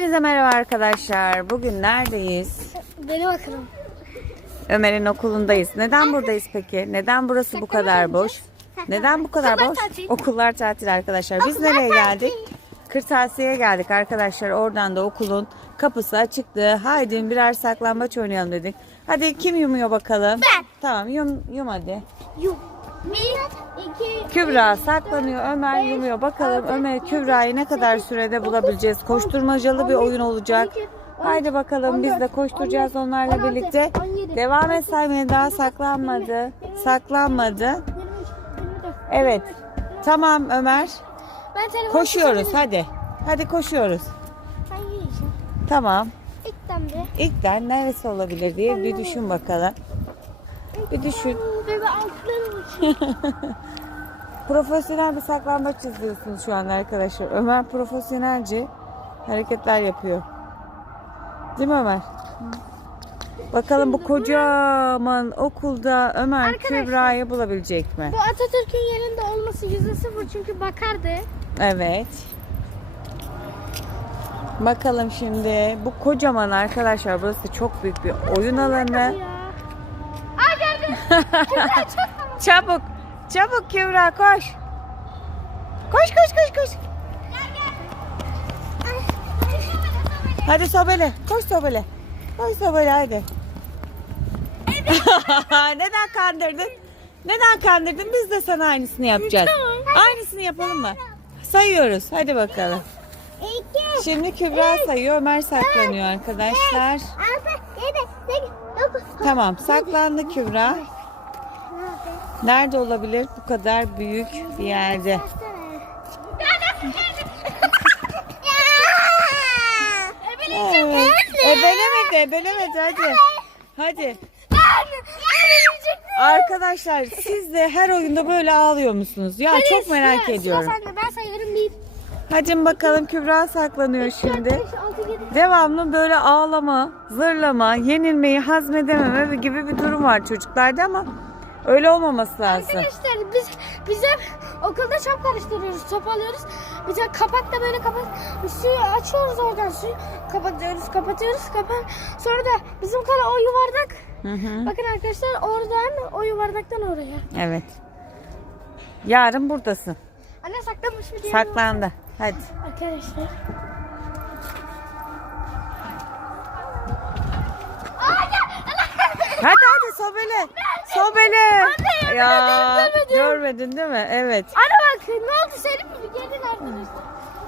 Hepinize merhaba arkadaşlar. Bugün neredeyiz? Dene bakalım. Ömer'in okulundayız. Neden buradayız peki? Neden burası bu kadar boş? Neden bu kadar boş? Okullar tatil arkadaşlar. Biz nereye geldik? Kırtasiye'ye geldik arkadaşlar. Oradan da okulun kapısı açıktı. Haydi birer saklambaç oynayalım dedik. Hadi kim yumuyor bakalım? Ben. Tamam yum, yum hadi. Yuh. Kübra saklanıyor. Ömer yumuyor. Bakalım Ömer Kübra'yı ne kadar sürede bulabileceğiz? Koşturmacalı bir oyun olacak. Haydi bakalım biz de koşturacağız onlarla birlikte. Devam et saymaya daha saklanmadı. Saklanmadı. 23, 24. Evet. Tamam Ömer. Koşuyoruz hadi. Hadi koşuyoruz. Tamam. İlkten neresi olabilir diye bir düşün bakalım. Bir düşün. Bebe altlarım için. Profesyonel bir saklambaç izliyorsunuz şu anda arkadaşlar. Ömer profesyonelce hareketler yapıyor. Değil mi Ömer? Bakalım bu kocaman okulda Ömer Arkadaşlar. Kübra'yı bulabilecek mi? Bu Atatürk'ün yerinde olması yüzde sıfır çünkü bakardı. Evet. Bakalım şimdi. Bu kocaman arkadaşlar. Burası çok büyük bir oyun alanı. Kübra çok Çabuk. Çabuk Kübra koş. Koş koş koş koş. Hadi sobele. Koş sobele. Koş sobele hadi. Neden kandırdın? Neden kandırdın? Biz de sana aynısını yapacağız. Tamam. Aynısını yapalım mı? Sayıyoruz. Hadi bakalım. İki. Şimdi Kübra sayıyor. Ömer saklanıyor arkadaşlar. Altı, yedi, sekiz, dokuz. Tamam saklandı Kübra. Nerede olabilir bu kadar büyük bir yerde? Evet. Ebelemedi, ebelemedi hadi. Hadi. Arkadaşlar siz de her oyunda böyle ağlıyor musunuz? Ya çok merak ediyorum. Ben sayıyorum. Bir, Hadi bakalım Kübra saklanıyor şimdi. Devamlı böyle ağlama, zırlama, yenilmeyi hazmedememe gibi bir durum var çocuklarda ama öyle olmaması lazım. Arkadaşlar biz biz hep okulda çöp karıştırıyoruz, top alıyoruz. Bir de kapak da böyle kapat. Suyu açıyoruz oradan suyu kapatıyoruz, kapatıyoruz, kapat. Sonra da bizim kale o yuvarlak. Hı hı. Bakın arkadaşlar oradan o yuvarlaktan oraya. Evet. Yarın buradasın. Anne saklamış mı. Saklandı. Hadi. Arkadaşlar. Hadi hadi sobele. Sobele. Anne, Ya görmedin değil mi? Evet. Anne bak ne oldu söyleyeyim mi? Gelin arkadaşlar.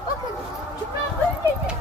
Bakın Kübra öyleydi.